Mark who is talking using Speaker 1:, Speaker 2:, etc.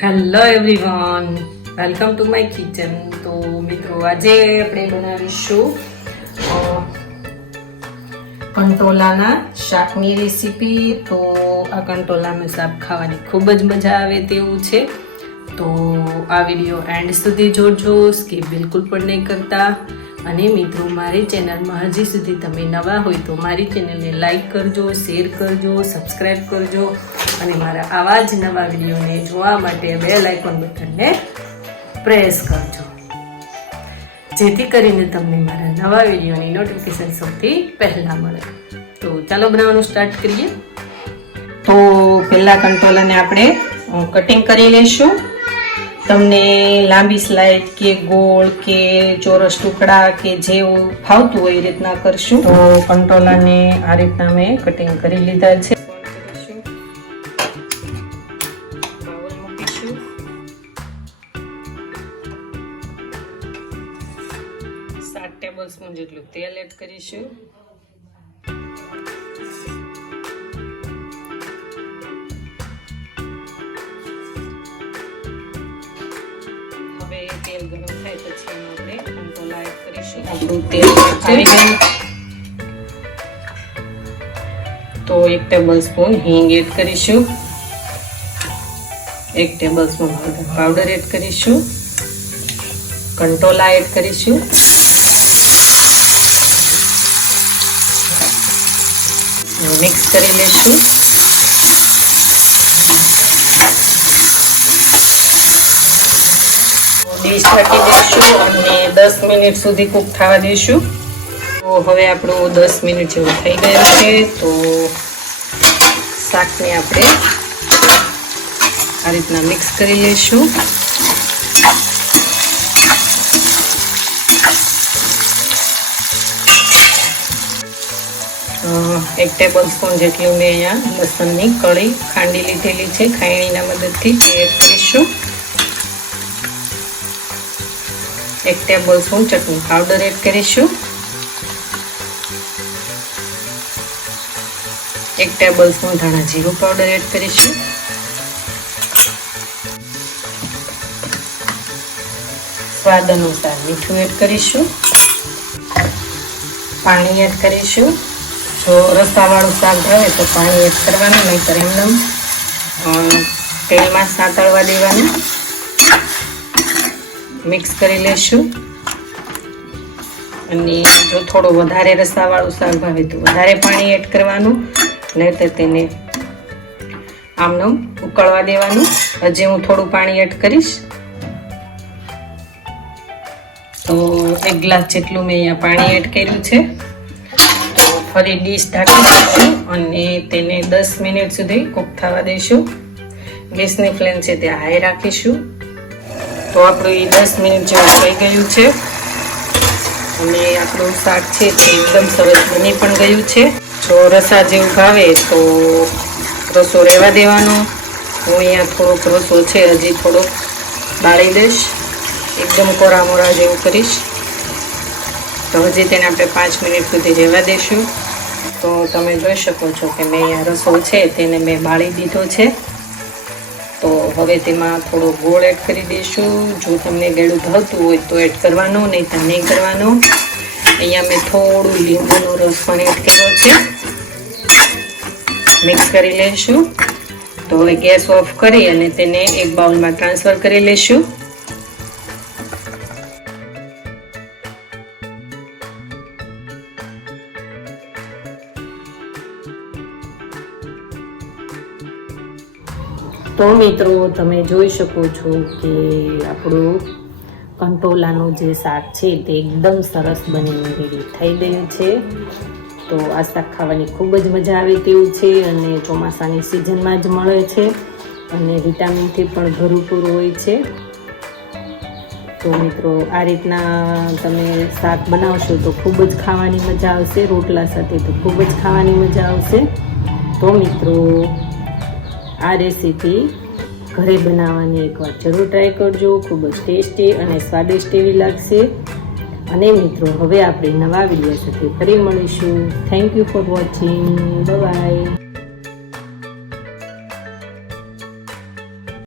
Speaker 1: Hello everyone welcome to my kitchen તો મિત્રો, આજે આપણે બનાવીશું કંટોલાના શાકની રેસીપી. તો આ કંટોલાનું શાક ખાવાની ખૂબ જ મજા આવે તેવું છે. તો આ વીડિયો એન્ડ સુધી જોજો, સ્કીપ બિલકુલ પણ નહીં કરતા. અને મિત્રો, મારી ચેનલમાં હજી સુધી તમે નવા હોય તો મારી ચેનલને લાઈક કરજો, શેર કરજો સબસ્ક્રાઈબ કરજો. અને મારા આવા જ નવા વિડીયોને જોવા માટે બેલ આઇકોન બટનને પ્રેસ કરજો. જેથી કરીને તમને મારા નવા વિડીયોની નોટિફિકેશન સૌથી પહેલાં મળે. તો ચાલો બનાવવાનું સ્ટાર્ટ કરીએ. તો પહેલાં કંટોલાને આપણે કટિંગ કરી લઈશું. તમને લાંબી સ્લાઇડ કે ગોળ કે ચોરસ ટુકડા કે જેવું ફાવતું હોય એ રીતના કરશું. તો કંટોલાને આ રીતના મેં કટિંગ કરી લીધા છે. સાત ટેબલ સ્પૂન જેટલું તેલ એડ કરીશું. હવે તેલ ગરમ થાય તેલ આવી તો એક ટેબલ સ્પૂન હિંગ એડ કરીશું. એક ટેબલ સ્પૂન પાવડર એડ કરીશું. કંટોલા એડ કરીશું. મિક્સ કરી લઈશું. ડીશ ઢાંકી દઈશું અને દસ મિનિટ સુધી કૂક થવા દઈશું. તો હવે આપણું દસ મિનિટ જેવું થઈ ગયું છે, તો શાકને આપણે આ રીતના મિક્સ કરી લઈશું. એક ટેબલ સ્પૂન જેટલું મેં અહીંયા લસણની કળી ખાંડી લીધેલી છે, ખાયણીના મદદથી તે એડ કરીશું. એક ટેબલ સ્પૂન ચટણી પાવડર એડ કરીશું. એક ટેબલ સ્પૂન ધાણા જીરું પાવડર એડ કરીશું. સ્વાદ અનુસાર મીઠું એડ કરીશું. પાણી એડ કરીશું. જો રસાવાળું શાક ભાવે તો પાણી એડ કરવાનું, નહીંતર એમને તેલમાં સાતળવા દેવાનું. મિક્સ કરી લેશું. અને જો થોડું વધારે રસાવાળું શાક ભાવે તો વધારે પાણી એડ કરવાનું, નહીંતર તેને આમનું ઉકળવા દેવાનું. હજી હું થોડું પાણી એડ કરીશ. તો એક ગ્લાસ જેટલું મેં અહીંયા પાણી એડ કર્યું છે. તો ફરી ડીશ ઢાંકી દઈશું અને તેને દસ મિનિટ સુધી કૂક થવા દઈશું. ગેસની ફ્લેમ છે તે હાઈ રાખીશું. તો આપણું એ દસ મિનિટ જેવું થઈ ગયું છે. અને આપણું શાક છે તે એકદમ સરસ બની પણ ગયું છે. જો રસા જેવું ભાવે તો રસો રહેવા દેવાનો. હું અહીંયા થોડોક રસો છે, હજી થોડોક બાળી દઈશ. એકદમ કોરા મોરા જેવું કરીશ. તો હજી તેને આપણે પાંચ મિનિટ સુધી રહેવા દઈશું તો તમે જોઈ શકો છો કે મેં અહીંયા રસો છે, તેને મેં બાળી દીધો છે. તો હવે તેમાં થોડો ગોળ એડ કરી દઈશું. જો તમને ગળું ભાવતું હોય તો એડ કરવાનું નહીં તો નહીં કરવાનું. અહીંયા મેં થોડું લીંબુનો રસ પણ એડ કર્યો છે. મિક્સ કરી લઈશું. તો હવે ગેસ ઓફ કરી અને તેને એક બાઉલમાં ટ્રાન્સફર કરી લઈશું. તો મિત્રો, તમે જોઈ શકો છો કે આપણું કંટોલાનું જે શાક છે તે એકદમ સરસ બનીને રેડી થઈ ગયું છે. તો આ શાક ખાવાની ખૂબ જ મજા આવે તેવું છે અને ચોમાસાની સિઝનમાં જ મળે છે અને વિટામિનથી પણ ભરપૂર હોય છે. તો મિત્રો, આ રીતના તમે શાક બનાવશો તો ખૂબ જ ખાવાની મજા આવશે, રોટલા સાથે તો ખૂબ જ ખાવાની મજા આવશે. તો મિત્રો આ રેસીપી ઘરે બનાવવાની એકવાર જરૂર ટ્રાય કરજો. ખૂબ જ ટેસ્ટી અને સ્વાદિષ્ટ એવી લાગશે. અને મિત્રો, હવે આપણે નવા વીડિયો સાથે ફરી મળીશું. Thank you for watching bye